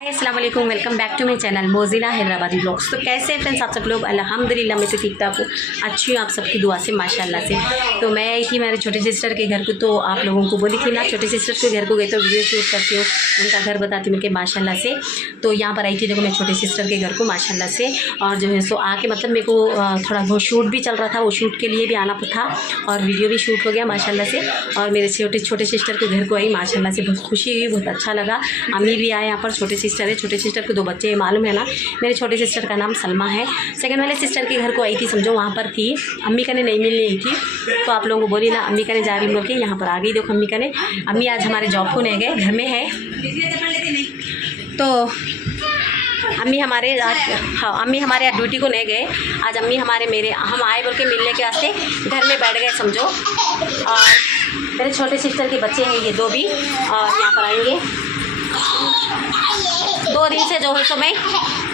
अस्सलाम वालेकुम, welcome back to my channel Mozilla Hyderabadi blogs. तो कैसे हैं फ्रेंड्स आप सब लोग? अल्हम्दुलिल्लाह मैं तो ठीक ठाक हूँ, अच्छी हूँ आप सबकी दुआ से माशाल्लाह से। तो मैं आई थी मेरे छोटे सिस्टर के घर को, तो आप लोगों को बोली थी ना छोटे सिस्टर के घर को गई तो वीडियो शूट करती हूँ, उनका घर बताती हूँ कि माशाल्लाह से। तो यहाँ पर आई थी देखो मैं छोटे सिस्टर के घर को माशाल्लाह से। और जो है सो आके मतलब मेरे को थोड़ा बहुत शूट भी चल रहा था, वो शूट के लिए भी आना था और वीडियो भी शूट हो गया माशाल्लाह से। और मेरे छोटे सिस्टर के घर को आई माशाल्लाह से, बहुत खुशी हुई, बहुत अच्छा लगा। अम्मी भी आए यहाँ पर, छोटे सिस्टर है, छोटे सिस्टर को 2 बच्चे हैं मालूम है ना। मेरे छोटे सिस्टर का नाम सलमा है। सेकंड वाले सिस्टर के घर को आई थी, समझो वहाँ पर थी, अम्मी का ने नहीं मिलने आई थी। तो आप लोगों को बोली ना अम्मी का ने जा रही बोल के, यहाँ पर आ गई देखो अम्मी का ने। अम्मी आज हमारे जॉब को नहीं गए, घर में है। तो अम्मी हमारे आज अम्मी हमारे आज ड्यूटी को नहीं गए। आज अम्मी हमारे हम आए बोल के मिलने के वास्ते घर में बैठ गए समझो। और मेरे छोटे सिस्टर के बच्चे हैं ये 2 भी, और यहाँ पर आएंगे 2 दिन से जो है सो मैं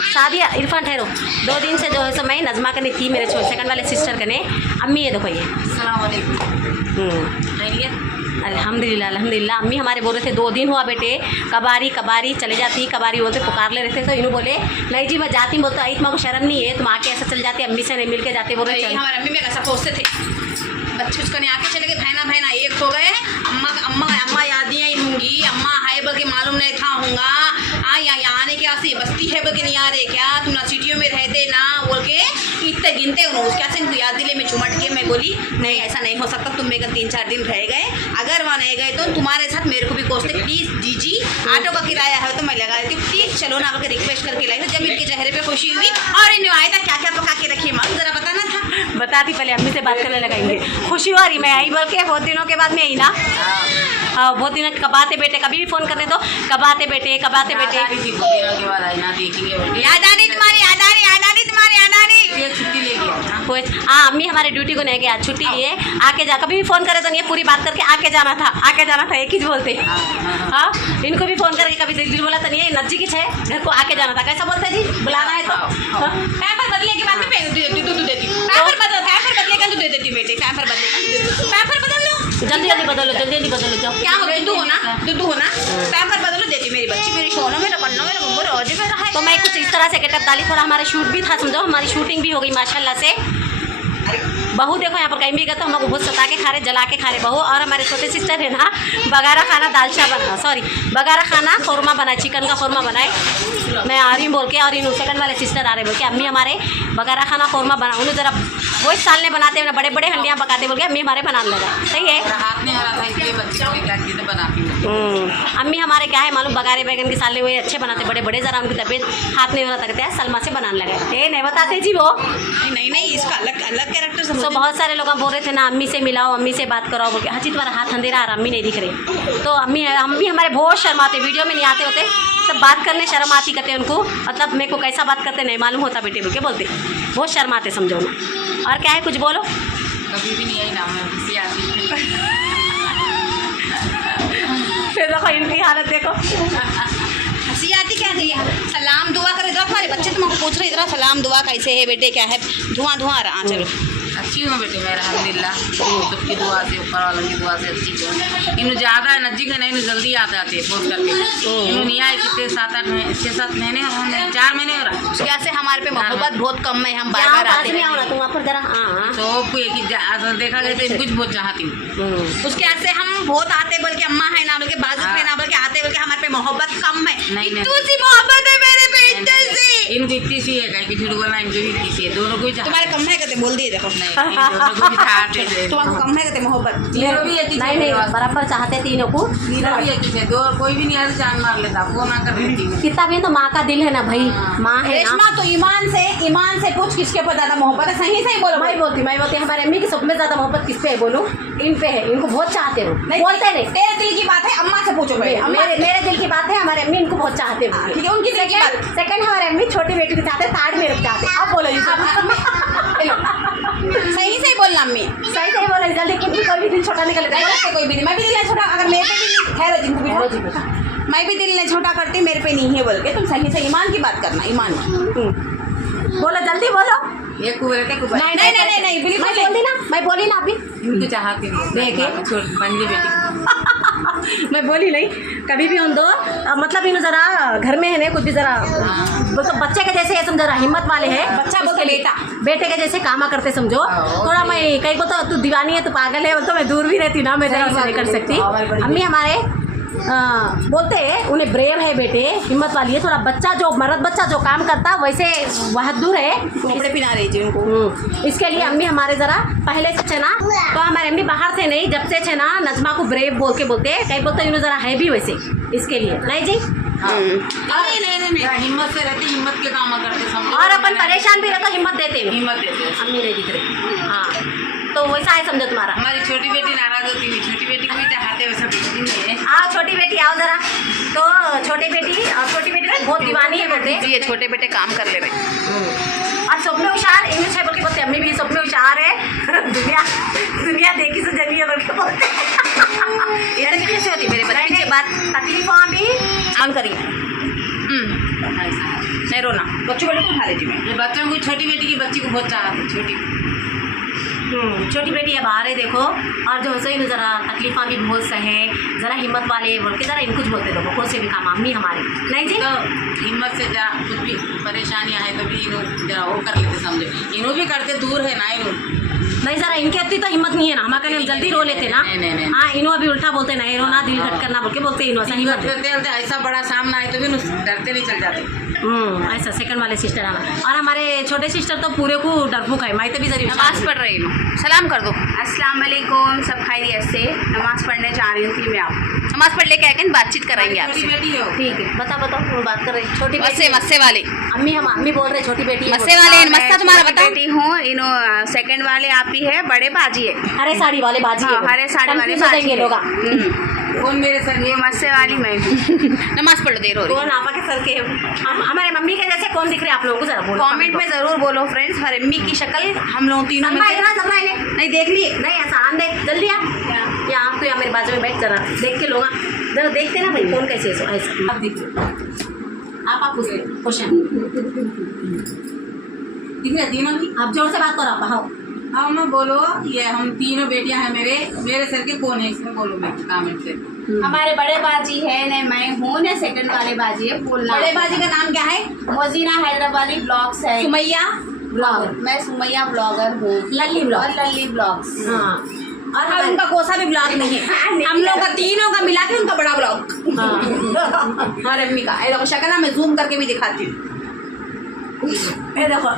शादिया इरफान ठहरो 2 दिन से जो है सो मैं नज़मा करनी थी मेरे सेकंड वाले सिस्टर कने। अम्मी ये देखो ये अल्हम्दुलिल्लाह अल्हम्दुलिल्लाह। अम्मी हमारे बोल रहे थे 2 दिन हुआ बेटे, कबारी चले जाती, कबारी बोलते पुकार ले रहे थे। तो इन्हों बोले नहीं जी मैं जाती, बोलते आई तुम्हारा को शर्म नहीं है, तुम आके ऐसा चल जाती, अम्मी से नहीं मिल के जाते। बोल रहे हमारे अम्मी में ऐसा सोचते थे, बच्चे उसका नहीं आके चले गए, बहना एक हो गए। अम्मा याद नहीं आई होंगी, अम्मा है बोल के मालूम नहीं था होगा। यहाँ आने के वास्ते बस्ती है बोल के नहीं आ रहे क्या, तुम ना सिटियों में रहते ना बोल के इतने गिनते उन्होंने उसके से उनको याद दिले। मैं चुमट के मैं बोली नहीं ऐसा नहीं हो सकता, तुम मेरे 3-4 दिन रह गए, अगर वहाँ नहीं गए तो तुम्हारे साथ मेरे को भी कोसते, प्लीज़ दीजी ऑटो का किराया है तो मैं लगा देती हूँ, प्लीज़ चलो ना बोल के रिक्वेस्ट करके लाई। जब इनके चेहरे पे खुशी हुई और इन्हें आया था क्या क्या पका के रखिए मालूम, जरा बताना था। बताती पहले अम्मी से बात करने लगाएंगे। खुशी हो रही मैं आई बोल के, बहुत दिनों के बाद में आई ना। हाँ बहुत दिन कब आते बेटे, कभी भी फ़ोन करने दो, कब आते बेटे। याद आ रही तुम्हारी छुट्टी ले गया। हाँ अम्मी हमारे ड्यूटी को नहीं गया, छुट्टी लिए आके जा, कभी भी फ़ोन करे तो नहीं पूरी बात करके आके जाना था एक ही बोलते। हाँ इनको भी फ़ोन करके कभी दिल बोला तो नहीं है नज़दीक है घर को आके जाना था, कैसा बोलते जी बुलाना है तो पैम्पर बदलने के बाद में दूध देती हूँ, पैम्पर बदलेगा तो दे देती हूँ बेटे, पैम्पर बदल लो जल्दी बदलो जाओ। क्या हो दुद्धू होना पैम्पर बदलो देती मेरी बच्ची, मेरी सोनों में रखना मेरा बम्बर रोज में रहा है। तो मैं कुछ इस तरह से गेटअप डाली, थोड़ा हमारा शूट भी था समझो, हमारी शूटिंग भी हो गई माशाल्लाह से। बहू देखो यहाँ पर कहीं भी गए तो हम लोग बहुत सता के खा रहे, जला के खा रहे बहू। और हमारे छोटे सिस्टर है ना बगारा खाना कौरमा बनाए, चिकन का कौरमा बनाए। मैं आ रही हूँ बोल के, और इन सेकंड वाले सिस्टर आ रहे बोल के अम्मी हमारे बगारा खाना कौरमा बना, उन्हें जरा वही साल ने बनाते हैं, बड़े हंडियाँ पकाते बोल के अम्मी हमारे बनाने लगा। सही है, हाथ नहीं आ रहा था इसलिए बच्चे बनाती हूँ। अम्मी हमारे क्या है मालूम, बगारे बैगन के साले वही अच्छे बनाते, बड़े जरा उनकी तबीयत हाथ नहीं हो रहा था, सलमा से बनाने लगे। नहीं बताते जी वो नहीं इसका अलग कैरेक्टर। तो बहुत सारे लोग बोल रहे थे ना अम्मी से मिलाओ, अम्मी से बात कराओ बोल के। हाँ जी तुम्हारा हाथ अंधेरा आ रहा, अम्मी नहीं दिख रही। तो अम्मी हमारे बहुत शर्माते, वीडियो में नहीं आते होते, सब बात करने शर्म आती करते उनको, मतलब मेरे को कैसा बात करते नहीं मालूम होता बेटे बोल के बोलते, बहुत शर्माते समझो ना। और क्या है कुछ बोलो। कभी भी नहीं आई ना मैं खुशी आती फिर देखो इनकी हालत देखो, हंसी आती क्या थी। सलाम दुआ करे, इधर हमारे बच्चे तुमको पूछ रहे इधर सलाम दुआ कैसे है बेटे, क्या है धुआं आ रहा। चलो अच्छी हूँ बेटे मैं अल्हम्दुलिल्लाह, सबकी दुआ से ऊपर वालों की दुआ से अच्छी हूँ। इन्हें ज़्यादा नज़दीक है नहीं, जल्दी आते हैं फोन करके। इन्होंने नहीं आए कितने 6-7 महीने 4 महीने हो रहा। उसके से हमारे पे मोहब्बत बहुत कम है, हम बार-बार आते हैं। तो देखा गया तो कुछ बहुत चाहती हूँ, उसके से हम बहुत आते बोल के अम्मा है ना बोल के, बाजू है ना बोल के आते बोल के, हमारे पे मोहब्बत कम है। नहीं मोहब्बत है मेरे पे इनको इतनी सी है कहीं झूठ बोलना, इनको भी इतनी सी है, दोनों को तुम्हारे कम है कहते बोल दिए देखो। तुम्हारे कम है कहते मोहब्बत नहीं बराबर चाहते तीनों को, कोई भी नहीं आते जान मार लेता, वो ना कर देती कितना भी तो माँ का दिल है ना भाई, माँ है ना। तो ईमान से पूछ किसके ऊपर ज्यादा मोहब्बत है, सही बोलो। मैं बोलती हमारे अम्मी की सब में ज्यादा मोहब्बत किस पे है बोलो, इन पे है, इनको बहुत चाहते हो। बोलते नहीं तेरे दिल की बात है, अम्मा से पूछो। मेरे दिल की बात है, हमारे अम्मी इनको बहुत चाहते हो, ठीक है उनकी सेकंड हमारे अम्मी छोटी बेटी को चाहते, ताड़ मेरे को चाहते। अब बोलो सही बोलना अम्मी, सही बोला जल्दी, क्योंकि कोई भी दिल छोटा निकल कोई भी नहीं, मैं भी दिल नहीं छोटा, अगर मेरे पे भी खैर जिनको भी मैं भी दिल नहीं छोटा करती, मेरे पे नहीं है बोल के तुम सही ईमान की बात करना, ईमान बोलो जल्दी बोलो। ये नहीं बिल्कुल मैं बोली ना अभी इनको चाहती नहीं, देखे मैं बोली नहीं, कभी भी उन दो मतलब इन ज़रा घर में है ना कुछ भी ज़रा तो बच्चे के जैसे समझो ज़रा हिम्मत वाले हैं। बच्चा बोलते बेटा, बेटे के जैसे कामा करते समझो। थोड़ा मैं कहीं को तो तू दीवानी है, तू पागल है, तो मैं दूर भी रहती ना, मैं तेरा ऐसा नहीं कर सकती। अम्मी हमारे बोलते हैं उन्हें ब्रेव है बेटे, हिम्मत वाली है। थोड़ा बच्चा जो मर्द बच्चा जो काम करता वैसे बहादुर है, कपड़े पहना रही थी उनको। इसके लिए अम्मी हमारे ज़रा पहले से ना, तो हमारे अम्मी बाहर थे नहीं, जब से ना नजमा को ब्रेव बोल के बोलते हैं, कहीं बोलते इन्हें ज़रा है भी वैसे, इसके लिए नहीं जी। नहीं हिम्मत से रहती, हिम्मत के काम करते समझो। और अपन परेशान भी रहते हिम्मत देते हैं, हिम्मत देते हैं। अम्मी नहीं दिख रही। हाँ तो वैसा है समझो तुम्हारा। हमारी छोटी बेटी नाराज होती है, छोटी बेटी को भी चाहते वैसा बेटी नहीं है। हाँ छोटी बेटी आओ ज़रा। तो छोटी बेटी बहुत दीवानी है बोलते ये छोटे बेटे काम कर ले रहे। और सब में होशियार, इंग्लिश है बोल के बोलते, अम्मी भी सब में होशियार है। दुनिया देखी से जनी है बोल के बोलते। इतनी कैसे होती मेरे बच्चे के बाद तकलीफों भी काम करिए। नहीं रोना, बच्चों बेटे को उठा लेती मैं। ये बच्चों को, छोटी बेटी की बच्ची को बहुत चाहती, छोटी बेटी है बाहर है देखो। और जो सही ज़रा तकलीफा भी बहुत सहे, ज़रा हिम्मत वाले बोल के ज़रा इन कुछ बोलते देखो, कौन से भी काम अम्मी हमारी नहीं जी। तो हिम्मत से जरा कुछ भी परेशानियाँ है तो भी इन्हों जरा वो कर लेते समझे, इन्हों भी करते, दूर है ना इन्हों नहीं ज़रा इनके इतनी तो हिम्मत नहीं है ना, हमारे हम जल्दी रो लेते ना। नहीं। हाँ इन्हों अभी उल्टा बोलते नहीं रोना, दिल खट करना बोल के बोलते इन्हों ऐसा हिम्मत करते ऐसा बड़ा सामना है तो भी डरते नहीं चल जाते। ऐसा सेकंड वाले सिस्टर हमारे, और हमारे छोटे सिस्टर तो पूरे को डरपुक है, मैं तो भी जरूर नमाज पढ़ रही हूँ। सलाम कर दो। अस्सलाम वालेकुम, सब खैरियत से। नमाज़ पढ़ने जा रही हूँ कि मैं आप नमाज पढ़ लेके आके बातचीत कराएंगे आपसे। छोटी बेटी हो, ठीक है बताओ वो बात कर रही छोटी मस्से वाले अम्मी, हम अम्मी बोल रहे छोटी बेटी मस्से वाले मस्सा तुम्हारा बताओ। बेटी हूँ, इन सेकंड वाले आप ही है, बड़े बाजी है, हरे साड़ी वाले बाजी हाँ, हरे साड़ी वाले बाजी है। लोग कौन मेरे सर ये मस्से वाली मैं हूँ। नमाज पढ़ देर हो रही। कौन आपा के सर के हमारे मम्मी के जैसे कौन दिख रहे आप लोगों को, जरा बोलो कमेंट में जरूर बोलो फ्रेंड्स, हर अम्मी की शक्ल हम लोग तीनों में नहीं देख लिए नहीं ऐसा आन देख जल्दी आप या आप तो या मेरे बाजू में बैठ जरा देख के लोग जरा देखते ना भाई कौन कैसे ऐसा। अब देखिए आप पूछ क्वेश्चन दिख रहा तीनों की। आप जोर से बात करो आप। हाँ हाँ मैं बोलो, ये हम तीनों बेटियां हैं, मेरे सर के कौन है इसमें बोलो मैं कमेंट से। हमारे बड़े बाजी है न मैं हूँ न सेकंड वाले बाजी है, बोलना। बड़े बाजी का नाम क्या है? मोजीना हैदराबादी ब्लॉग्स है। सुमैया ब्लॉगर, मैं सुमैया ब्लॉगर हूँ, लल्ली ब्लॉग और लल्ली ब्लॉग्स। हाँ और उनका कोसा भी ब्लॉग नहीं है, हम लोग का तीनों का मिला के उनका बड़ा ब्लॉग। हमारे अम्मी का देखो शक्ल मैं जूम करके भी दिखाती हूँ। ये देखो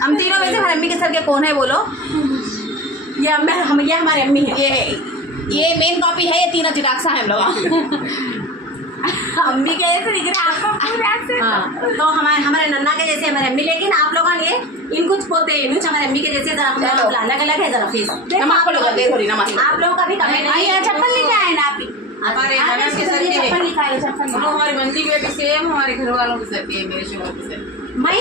हम तीनों में से हमारे अम्मी के सर के कौन है बोलो? ये हमारे अम्मी है। ये मेन कॉपी है, ये तीनों चिराक्सा है हम लोग। अम्मी के जैसे दिख रहे आपको पूरे से। हाँ तो हमारे नन्ना के जैसे हमारे अम्मी, लेकिन आप लोगों ये इन कुछ बोलते हैं इन हमारे अम्मी के जैसे जरा अलग अलग है जरा फेस। नमाज पढ़ो आप लोगों का भी कमेंट आइए चप्पल लेके आए ना आप ही। हमारे नन्ना के सर के चप्पल निकालो, चप्पल हम लोग हमारी बंदी की बेटी सेम हमारे घर वालों के सर के, मेरे शोहर के सर। मैं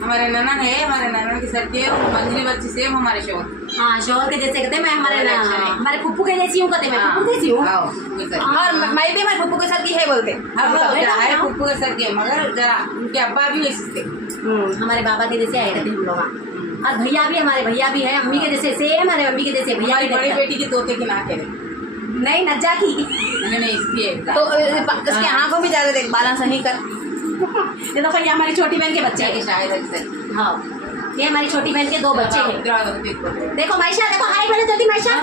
हमारे नन्ना है, हमारे नन्ना के सर के मंजली बच्ची सेम हमारे शोहर। हाँ शोहर के जैसे कहते, मैं हमारे फुप्पू के जैसी हूँ कहते, मैं फुप्पू जैसी हूँ। और मैं भी हमारे फुप्पू के सर की है बोलते है, फुप्पू के सर के, मगर जरा उनके अब्बा भी ऐसे थे। हमारे बाबा के जैसे आए रहते हम लोग। और भैया भी हमारे भैया भी है अम्मी के जैसे सेम, हमारे अम्मी के जैसे भैया की बड़ी बेटी की तोते की नाक है। नहीं नज्जा की नहीं इसकी है तो उसके आँखों भी ज्यादा देख बाला सही कर। ये देखो ये हमारी छोटी बहन के बच्चे हैं। शायद हाँ ये हमारी छोटी बहन के 2 बच्चे हैं। देखो मायशा, देखो हाय बोलो जल्दी मायशा।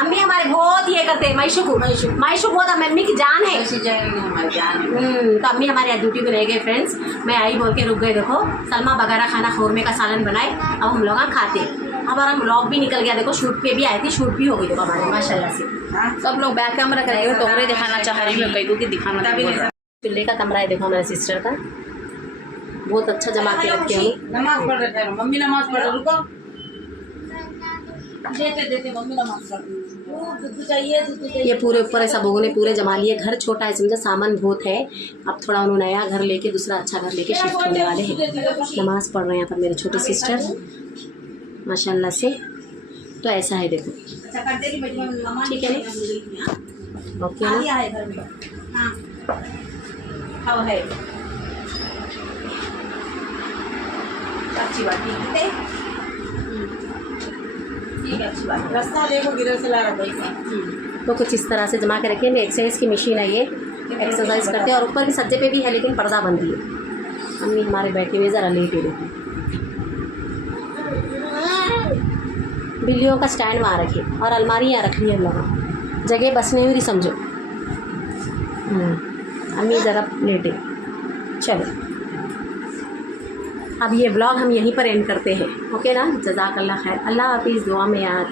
अम्मी हमारे बहुत ये करते हैं मायशू बहुत अम्मी की जान है। हमारी जान है। तो अम्मी हमारे यहाँ ड्यूटी पे रह गए फ्रेंड्स, मैं आई बोल के रुक गए। देखो सलमा बगारा खाना खौरमे का सालन बनाए, अब हम लोग खाते। हमारा ब्लॉग भी निकल गया, देखो शूट पे भी आई थी, शूट भी हो गई देखो हमारे माशाल्लाह से। सब लोग बैक कैमरा करेंगे, टोकरे दिखाना चाह रही मैं, कई की दिखाना भी नहीं। चूल्हे का कमरा है देखो हमारे सिस्टर का, बहुत अच्छा जमा के रखे हैं। नमाज पढ़ रहे हैं, मम्मी नमाज पढ़, रुको देते मम्मी नमाज पढ़। ये पूरे ऊपर ऐसा लोगों ने पूरे जमा लिए। घर छोटा है समझा, सामान बहुत है। अब थोड़ा उन्होंने नया घर लेके, दूसरा अच्छा घर लेके शिफ्ट होने वाले हैं। नमाज पढ़ रहे हैं यहाँ पर मेरे छोटे सिस्टर माशाल्लाह से। तो ऐसा है देखो, ठीक है ना, ओके ना। हाँ है अच्छी बात, ठीक है ठीक है, अच्छी बात। रास्ता देखो किधर से ला रहा भाई। तो कुछ इस तरह से जमा के रखिए। एक्सरसाइज की मशीन है ये, एक्सरसाइज करते हैं और ऊपर भी सज्जे पे भी है लेकिन पर्दा बंदी है। अम्मी हमारे बैठे हुए ज़रा लेटे रहते। बिल्लियों का स्टैंड वहाँ रखिए और अलमारी यहाँ रख ली है लोग, जगह बस नहीं हुई समझो। अम्मी ज़रा लेटे। चलो अब ये व्लॉग हम यहीं पर एंड करते हैं। ओके ना, जज़ाकल्लाह खैर, अल्लाह हाफिज़, दुआ में याद।